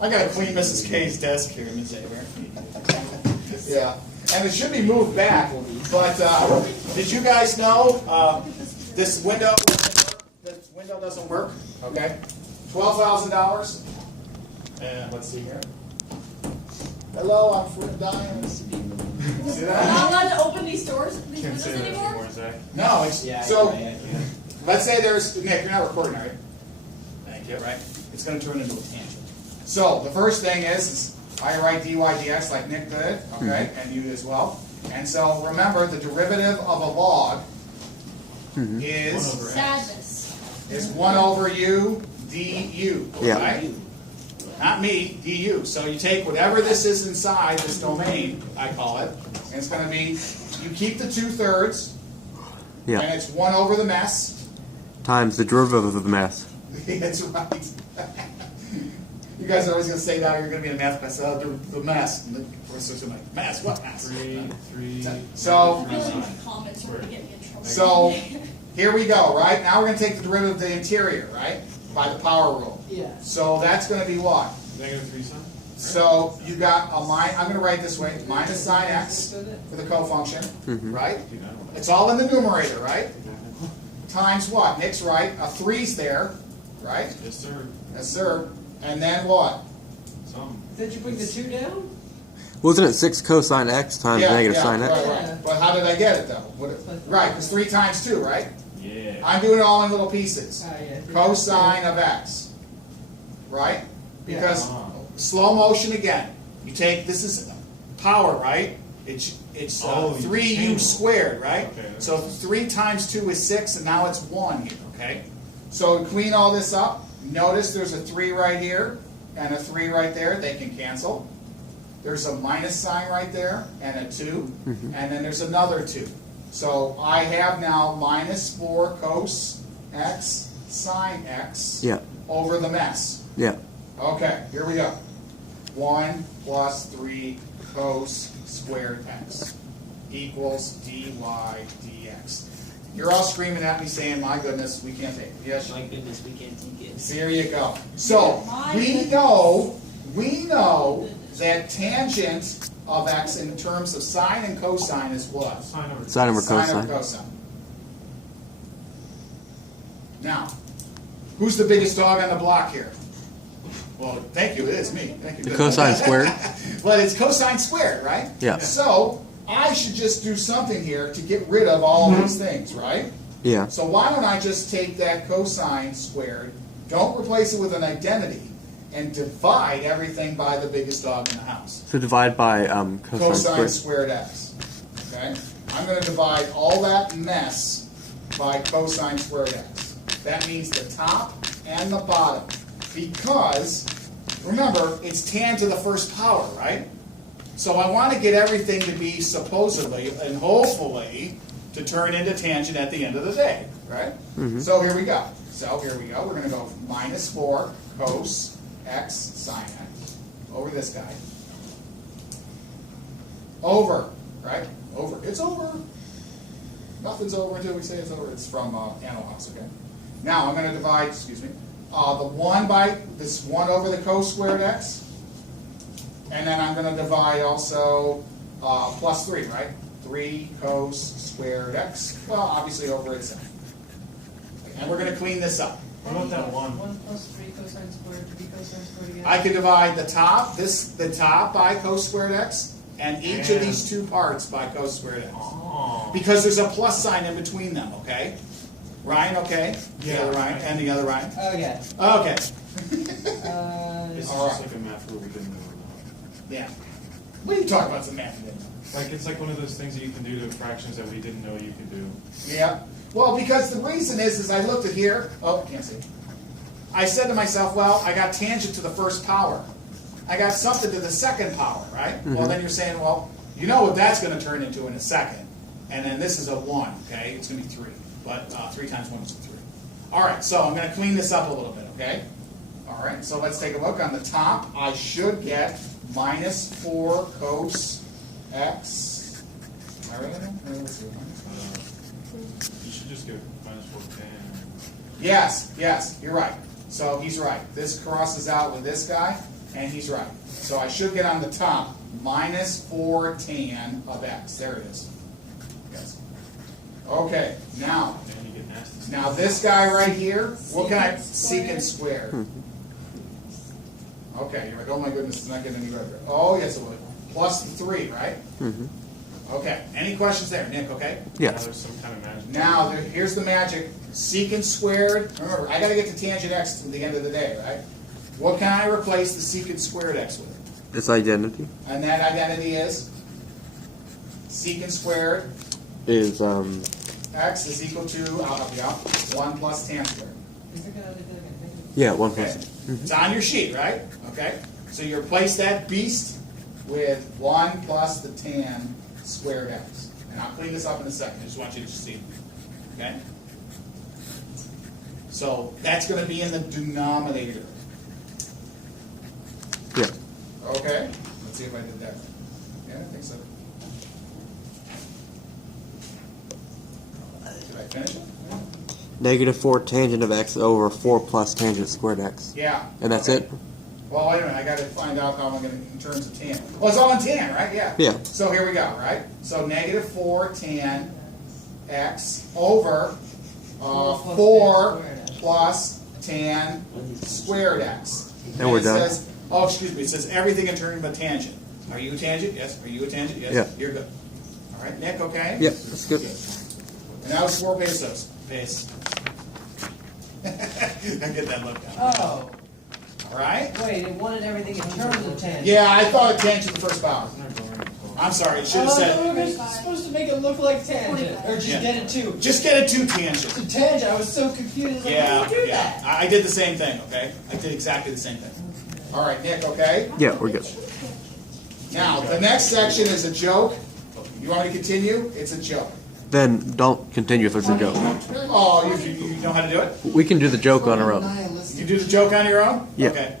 I gotta clean Mrs. K's desk here, Ms. Aber. Yeah, and it should be moved back. But did you guys know this window doesn't work? Okay, $12,000. And let's see here. Hello, I'm Fred Diane. See that? We're not allowed to open these doors, these windows anymore? No, it's so. Let's say there's Nick. You're not recording, are you? Thank you. Right. It's going to turn into a tangent. So the first thing is I write dy dx like Nick did, okay, and you as well. And so remember, the derivative of a log is Sadness. is 1 over u du. Yeah. Right? Not me, du. So you take whatever this is inside this domain, I call it, and it's going to be, you keep the 2/3, Yeah. and it's 1 over the mess. Times the derivative of the mass. That's right. You guys are always going to say that you're going to be in a math class. The mess. Mass. What mass? So Comments are going to get me in trouble. So here we go. Right now we're going to take the derivative of the interior, right, by the power rule. Yeah. So that's going to be what? -3 sine. So you got a I'm going to write this way: minus sine x for the cofunction, right? It's all in the numerator, right? Times what? Nick's right. A 3's there, right? Yes, sir. Yes, sir. And then what? Some. Did you bring the 2 down? Wasn't it 6 cosine x times negative sine x? Right. But how did I get it though? Right, it's 3 times 2, right? Yeah. I'm doing it all in little pieces. Yeah. Cosine of x, right? Because Yeah. slow motion again. You take, this is power, right? It's 3u squared, right? Okay. So 3 times 2 is 6, and now it's 1 here, okay? So to clean all this up, notice there's a 3 right here and a 3 right there. They can cancel. There's a minus sign right there and a 2, and then there's another 2. So I have now minus 4 cos x sine x Yeah. over the mess. Yeah. Okay, here we go. 1 plus 3 cos squared x equals dy dx. You're all screaming at me saying, my goodness, we can't take it. Yes, My goodness, we can't take it. there you go. So we know that tangent of x in terms of sine and cosine is what? Sine over. Sine over Sine cosine. over cosine. Now, who's the biggest dog on the block here? Well, thank you. It is me. Thank you. The cosine squared? But it's cosine squared, right? Yeah. So I should just do something here to get rid of all these things, right? Yeah. So why don't I just take that cosine squared, don't replace it with an identity, and divide everything by the biggest dog in the house. So divide by cosine Cosine squared. squared x. Okay? I'm going to divide all that mess by cosine squared x. That means the top and the bottom. Because, remember, it's tan to the first power, right? So I want to get everything to be supposedly and hopefully to turn into tangent at the end of the day, right? So here we go. We're going to go minus 4 cos x sine x over this guy. Over, right? Over. It's over. Nothing's over until we say it's over. It's from Animal House, okay? Now I'm going to divide, the 1 by this 1 over the cos squared x. And then I'm going to divide also plus 3, right? 3 cos squared x. Well, obviously over itself. And we're going to clean this up. What about that 1? 1 plus 3 cosine squared, 3 cosine squared again. I can divide the top by cos squared x, and each of these two parts by cos squared x. Oh. Because there's a plus sign in between them, okay? Ryan, okay? Yeah. The other Ryan, and the other Ryan? Oh, yeah. Okay. This is All just right. like a math rule we didn't know about. Yeah. What are you talking about, some math? Like, it's like one of those things that you can do to fractions that we didn't know you could do. Yeah. Well, because the reason is I looked at here. Oh, can't see. I said to myself, well, I got tangent to the first power. I got something to the second power, right? Well, then you're saying, well, you know what that's going to turn into in a second. And then this is a 1, okay? It's going to be 3. But 3 times 1 is 3. All right, so I'm going to clean this up a little bit, okay? All right, so let's take a look. On the top, I should get minus 4 cos x. Am I right in there? Let's see. You should just go -4 tan. Yes, you're right. So he's right. This crosses out with this guy, And he's right. So I should get on the top, minus 4 tan of x. There it is. Yes. Okay, now, Then you get nasty. now this guy right here, what can I, secant squared. Okay, you're like, oh my goodness, it's not getting any better. Oh, yes it would. Plus the 3, right? Mm-hmm. Okay, any questions there, Nick, okay? Now Yes. there's some kind of magic. Now, here's the magic. Secant squared, remember, I gotta get to tangent x to the end of the day, right? What can I replace the secant squared x with? Its identity And that identity is? Secant squared is x is equal to, I'll help you out, 1 plus tan squared. yeah 1 Okay. plus. It's on your sheet, right? Okay. So you replace that beast with 1 plus the tan squared x. And I'll clean this up in a second. I just want you to see. Okay? So that's going to be in the denominator. Yeah. Okay? Let's see if I did that. Yeah, I think so. Did I finish it? Yeah. Negative 4 tangent of x over 4 plus tangent squared x. Yeah. And that's Okay. it? Well, wait a minute. I got to find out how I'm going to, in terms of tan. Well, it's all in tan, right? Yeah. Yeah. So here we go, right? So negative 4 tan x over 4 plus tan squared x. And we're it done. Says, oh, excuse me. It says everything in terms of a tangent. Are you a tangent? Yes. Are you a tangent? Yes. Yeah. You're good. All right, Nick. Okay. Yep, that's good. And that was 4 pesos. Pesos. I get that look down. Oh, All right. wait, it wanted everything in terms of tangent. Yeah, I thought a tangent the first power. Isn't there boring? I'm sorry. It should have Oh, said. we were supposed to make it look like tangent, or just Yeah. get it to. Just get a 2 tangent. To tangent, I was so confused. Like, Yeah, how do you do yeah. that? I did the same thing, okay? I did exactly the same thing. All right, Nick, okay? Yeah, we're good. Now, the next section is a joke. You want me to continue? It's a joke. Then don't continue if it's a joke. Oh, you know how to do it? We can do the joke on our own. You do the joke on your own? Yeah. Okay.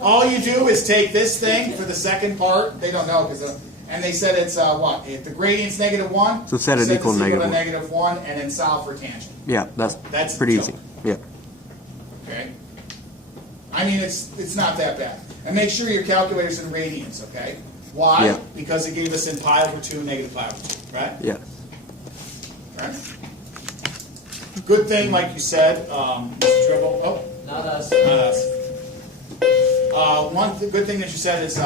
All you do is take this thing for the second part. They don't know because, and they said it's what? If the gradient's -1, So set it equal to to -1. -1, and then solve for tangent. Yeah, That's that's pretty the easy. joke. Yeah. Okay. I mean, it's not that bad. And make sure your calculator's in radians. Okay. Why? Yeah. Because it gave us in pi over 2, negative pi over 2. Right. Yeah. Right. Good thing, like you said, Mr. Dribble. Oh. Not us. Not us. Good thing that you said is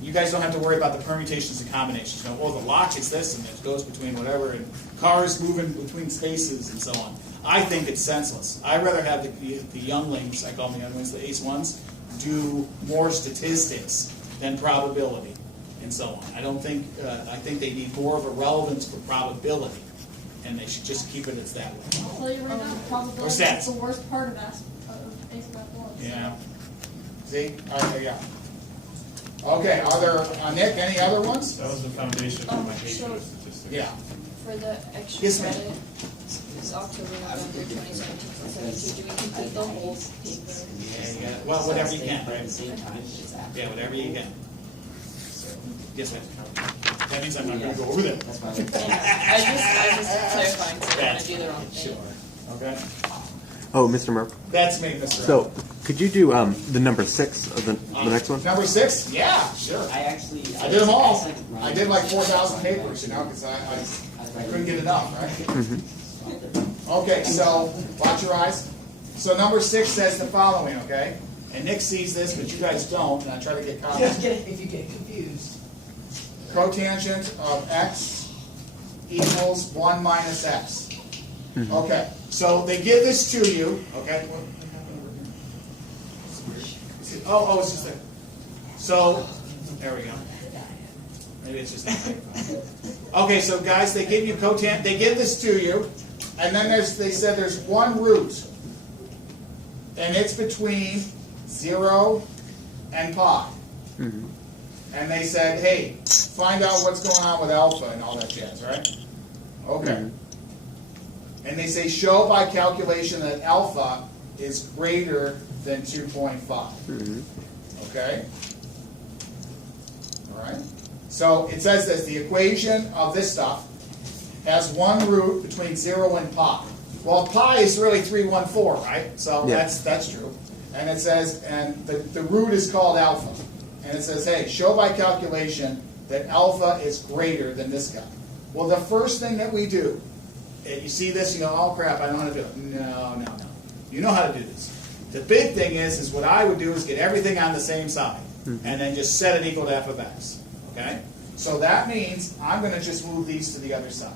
you guys don't have to worry about the permutations and combinations. You know, oh, the lock is this, and it goes between whatever, and cars moving between spaces, and so on. I think it's senseless. I'd rather have the younglings, I call them the younglings, the ACE ones, do more statistics than probability, and so on. I don't think, I think they need more of a relevance for probability, and they should just keep it as that way. I'll tell you right now, probability What's that? is the worst part of ACE math one. Yeah. See? Yeah. Okay, are there, Nick, any other ones? That was the foundation of my hate So- for statistics. Yeah. For the extra Yes, ma'am. credit, it's October, November 2017, 2017. Do we complete the whole paper? Yeah, you got it. Well, whatever you can, right? Yeah, whatever you can. Yes, ma'am. That means I'm not gonna go over there. I was just clarifying, so I don't want to do the wrong thing. Okay? Oh, Mr. Murph. That's me, Mr. So, could you do the number 6 of the next one? Number 6? Yeah, sure. I I did them all. I did like 4,000 papers, you know, because I couldn't get enough, right? Okay, so watch your eyes. So number 6 says the following, okay? And Nick sees this, but you guys don't, and I try to get Just copies. get it if you get confused. Cotangent of x equals 1 minus x. Okay, so they give this to you, okay? What happened over here? Oh, it's just there. So, there we go. Maybe it's just that. Okay, so guys, they give you cotangent, they give this to you, and then they said there's one root, and it's between 0 and pi. And they said, hey, find out what's going on with alpha and all that jazz, right? Okay. And they say, show by calculation that alpha is greater than 2.5. Okay? All right? So it says this, the equation of this stuff has one root between 0 and pi. Well, pi is really 314, right? So Yeah. that's true. and it says, and the root is called alpha. And it says, hey, show by calculation that alpha is greater than this guy. Well, the first thing that we do, you see this, you go, oh crap, I don't know how to do it. No. You know how to do this. The big thing is what I would do is get everything on the same side, and then just set it equal to f of x. Okay? So that means I'm going to just move these to the other side.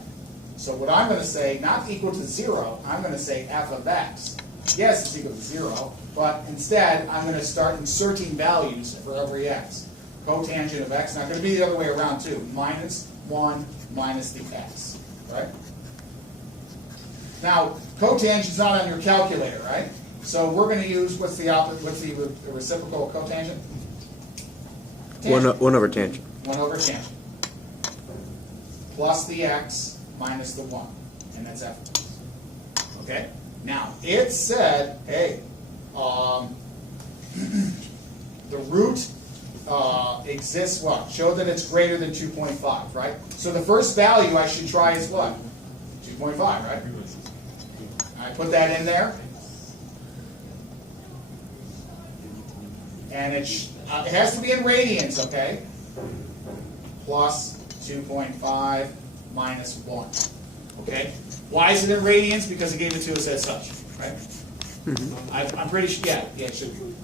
So what I'm going to say, not equal to 0, I'm going to say f of x. Yes, it's equal to 0, but instead I'm going to start inserting values for every x. Cotangent of x, not going to be the other way around too. Minus 1 minus the x. Right? Now, cotangent's not on your calculator, right? So we're going to use, what's the reciprocal of cotangent? Tangent. 1 over tangent. 1 over tangent. Plus the x minus the 1. And that's f. Okay? Now, it said, hey, the root exists what? Show that it's greater than 2.5, right? So the first value I should try is what? 2.5, right? I put that in there. And it has to be in radians, okay? Plus 2.5 minus 1. Okay? Why is it in radians? Because it gave it to us as such, right? I'm pretty sure, yeah, it should be.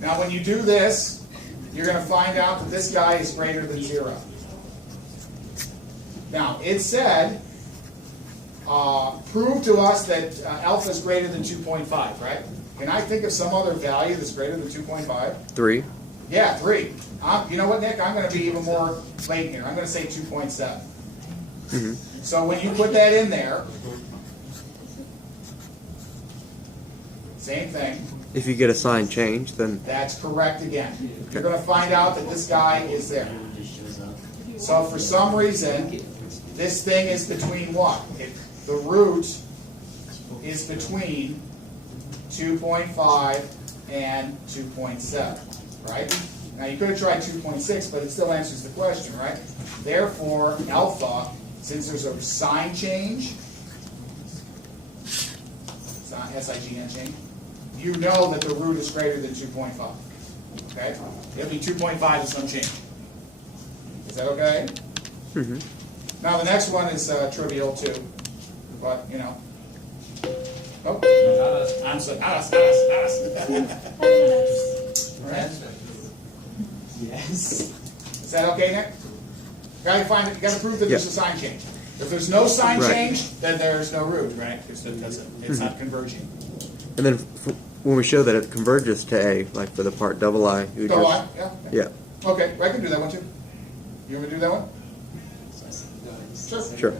Now when you do this, you're going to find out that this guy is greater than 0. Now, it said, prove to us that alpha is greater than 2.5, right? Can I think of some other value that's greater than 2.5? 3. Yeah, 3. You know what, Nick? I'm going to be even more blatant here. I'm going to say 2.7. So when you put that in there, same thing. If you get a sign change, then That's correct again. You're going to find out that this guy is there. So for some reason, this thing is between what? The root is between 2.5 and 2.7, right? Now you could have tried 2.6, but it still answers the question, right? Therefore, alpha, since there's a sign change, it's not SIGN change, you know that the root is greater than 2.5. Okay? It'll be 2.5 with some change. Is that okay? Now the next one is trivial too, but you know. Oh, I'm sorry. Us. Right? Yes. Is that okay, Nick? You gotta prove that there's a sign change. If there's no sign change, then there's no root, right? It's not converging. and then when we show that it converges to A, like for the part double I, you Go just, on, yeah. yeah, Okay, I can do that one too. You want me to do that one? Sure. sure.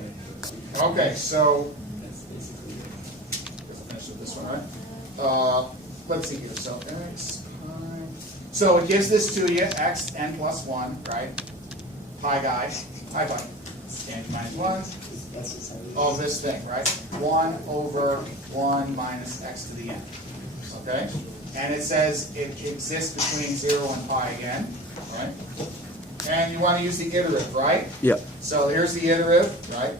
Okay, so let's finish with this one, right? Let's see here. So x times. So it gives this to you x n plus 1, right? Pi guy, pi buddy. N minus 1. Oh, this thing, right? 1 over 1 minus x to the n. Okay? And it says it exists between 0 and pi again, right? And you want to use the iterative, right? Yep. So here's the iterative, right?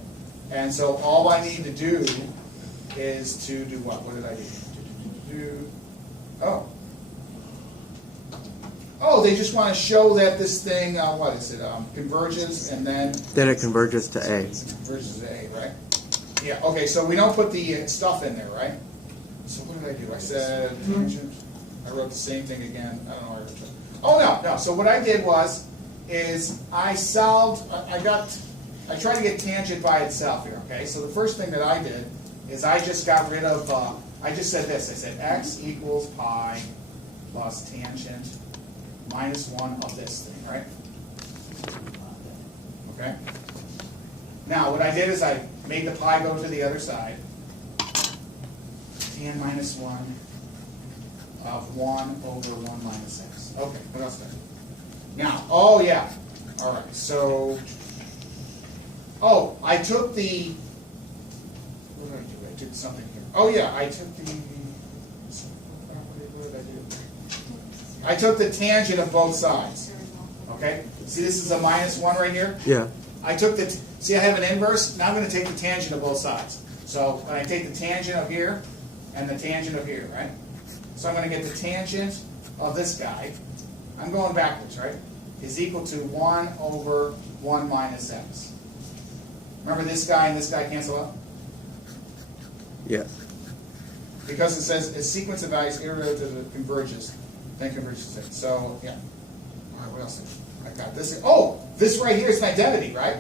And so all I need to do is to do what? What did I do? Oh, they just want to show that this thing, what is it, converges and then... Then it converges to A. Converges to A, right? Yeah, okay, so we don't put the stuff in there, right? So what did I do? I said, I wrote the same thing again. I don't know where I wrote it. Oh, no. So what I did is I solved, I tried to get tangent by itself here, okay? So the first thing that I did is I just got rid of, I just said this. I said x equals pi plus tangent minus 1 of this thing, right? Okay? Now, what I did is I made the pi go to the other side. Tan minus 1 of 1 over 1 minus x. Okay, what else did I do? Now, oh yeah. All right, so, I took the, what did I do? I did something here. Oh yeah, I took the, what did I do? I took the tangent of both sides. Okay? See, this is a minus 1 right here? Yeah. I took the, see I have an inverse? Now I'm going to take the tangent of both sides. So when I take the tangent of here and the tangent of here, right? So I'm going to get the tangent of this guy. I'm going backwards, right? Is equal to 1 over 1 minus x. Remember this guy and this guy cancel out? Yes. Because it says a sequence of values irrelative converges, then converges to it. So, yeah. All right, what else? I got this. Oh, this right here is an identity, right?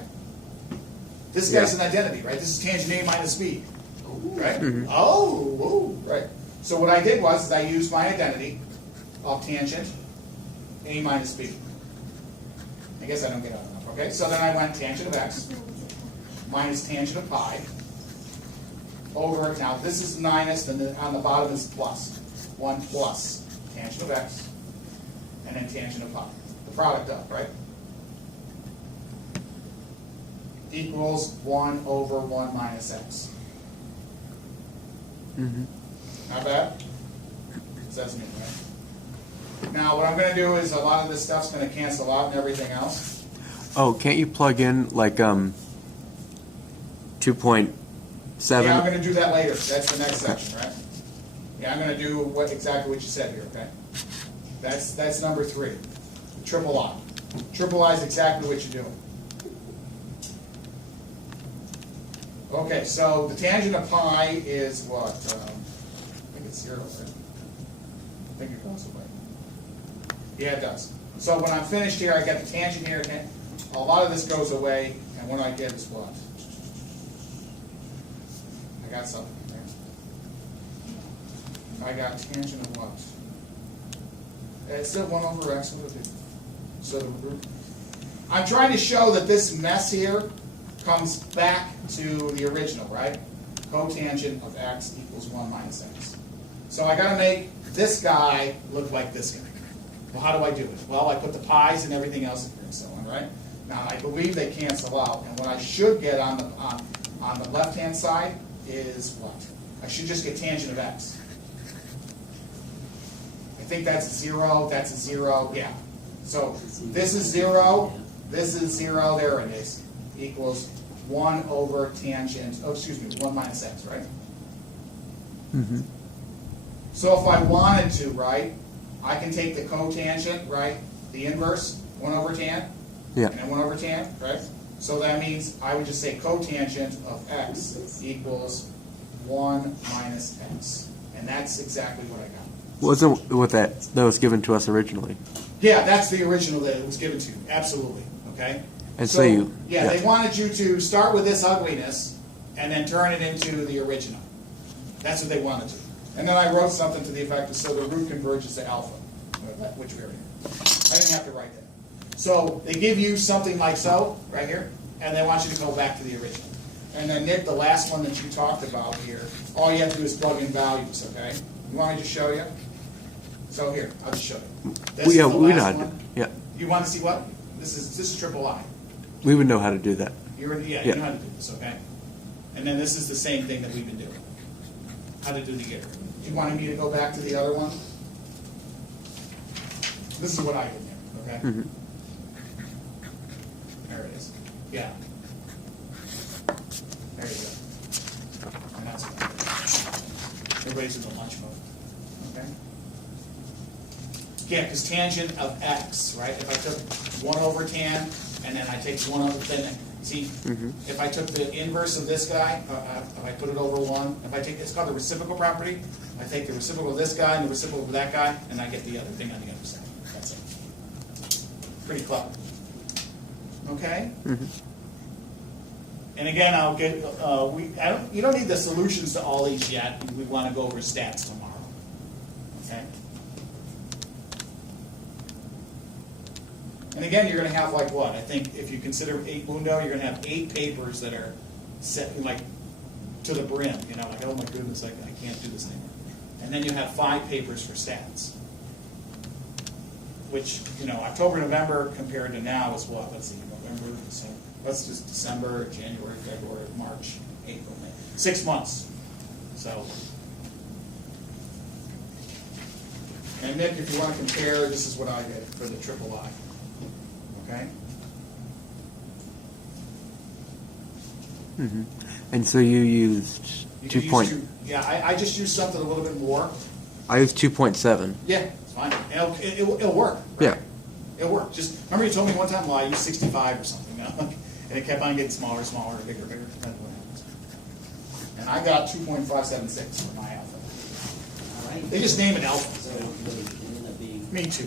This guy's an identity, right? This is tangent A minus B, right? Mhm. Oh, right. So what I did was I used my identity of tangent A minus B. I guess I don't get out enough, okay? So then I went tangent of x minus tangent of pi over, now this is minus, and then on the bottom is plus. 1 plus tangent of x, and then tangent of pi. The product of, right? Equals 1 over 1 minus x. Mm-hmm. Not bad? So that's new, right? Now, what I'm going to do is a lot of this stuff's going to cancel out and everything else. Oh, can't you plug in like 2.7? Yeah, I'm going to do that later. That's the next section, right? Yeah, I'm going to do exactly what you said here, okay? That's number 3. Triple I. Triple I is exactly what you're doing. Okay, so the tangent of pi is what? I think it's 0, right? I think it goes away. Yeah, it does. So when I'm finished here, I get the tangent here. A lot of this goes away, and what I get is what? I got something there. I got tangent of what? It's still 1 over x. What would it be? So the root. I'm trying to show that this mess here comes back to the original, right? Cotangent of x equals 1 minus x. So I got to make this guy look like this guy. Well, how do I do it? Well, I put the pi's and everything else in here and so on, right? Now, I believe they cancel out, and what I should get on the left-hand side is what? I should just get tangent of x. I think that's 0, that's a 0, yeah. So this is 0, this is 0, there it is, equals 1 over tangent, 1 minus x, right? Mm-hmm. So if I wanted to, right, I can take the cotangent, right, the inverse, 1 over tan, Yeah. and then 1 over tan, right? So that means I would just say cotangent of x equals 1 minus x. And that's exactly what I got. Wasn't what that was given to us originally. Yeah, that's the original that it was given to you. Absolutely. Okay? And so you... Yeah, they wanted you to start with this ugliness and then turn it into the original. That's what they wanted to. And then I wrote something to the effect of, so the root converges to alpha, which we already did. I didn't have to write that. So they give you something like so, right here, and they want you to go back to the original. And then, Nick, the last one that you talked about here, all you have to do is plug in values, okay? You want me to show you? So here, I'll just show you. This is the last one. Yeah. You want to see what? This is triple I. We would know how to do that. You know how to do this, okay? And then this is the same thing that we've been doing. How to do the gear. You wanted me to go back to the other one? This is what I did there, okay? Mm-hmm. There it is. Yeah. There you go. And that's what I did. Everybody's in the lunch mode. Okay? Yeah, because tangent of x, right? If I took 1 over tan, and then I take 1 over, then, see, if I took the inverse of this guy, if I put it over 1, if I take, it's called the reciprocal property, I take the reciprocal of this guy and the reciprocal of that guy, and I get the other thing on the other side. That's it. Pretty clever. Okay? And again, I'll get, you don't need the solutions to all these yet. We want to go over stats tomorrow. Okay? And again, you're going to have like what? I think if you consider 8 Mundo, you're going to have 8 papers that are set like to the brim. You know, like, oh my goodness, I can't do this anymore. And then you have 5 papers for stats. Which, you know, October, November compared to now is what? Let's see, November, December. Let's just December, January, February, March, April, May. 6 months. So. And Nick, if you want to compare, this is what I did for the triple I. Okay? And so you used 2 point... Yeah, I just used something a little bit more. I use 2.7. Yeah, it's fine. And it'll work. Yeah. It'll work. Just remember you told me one time, well, I used 65 or something, and it kept on getting smaller, smaller, bigger, bigger. That's what happens. And I got 2.576 for my alpha. All right. They just name it alpha. So it ended up being. Me too.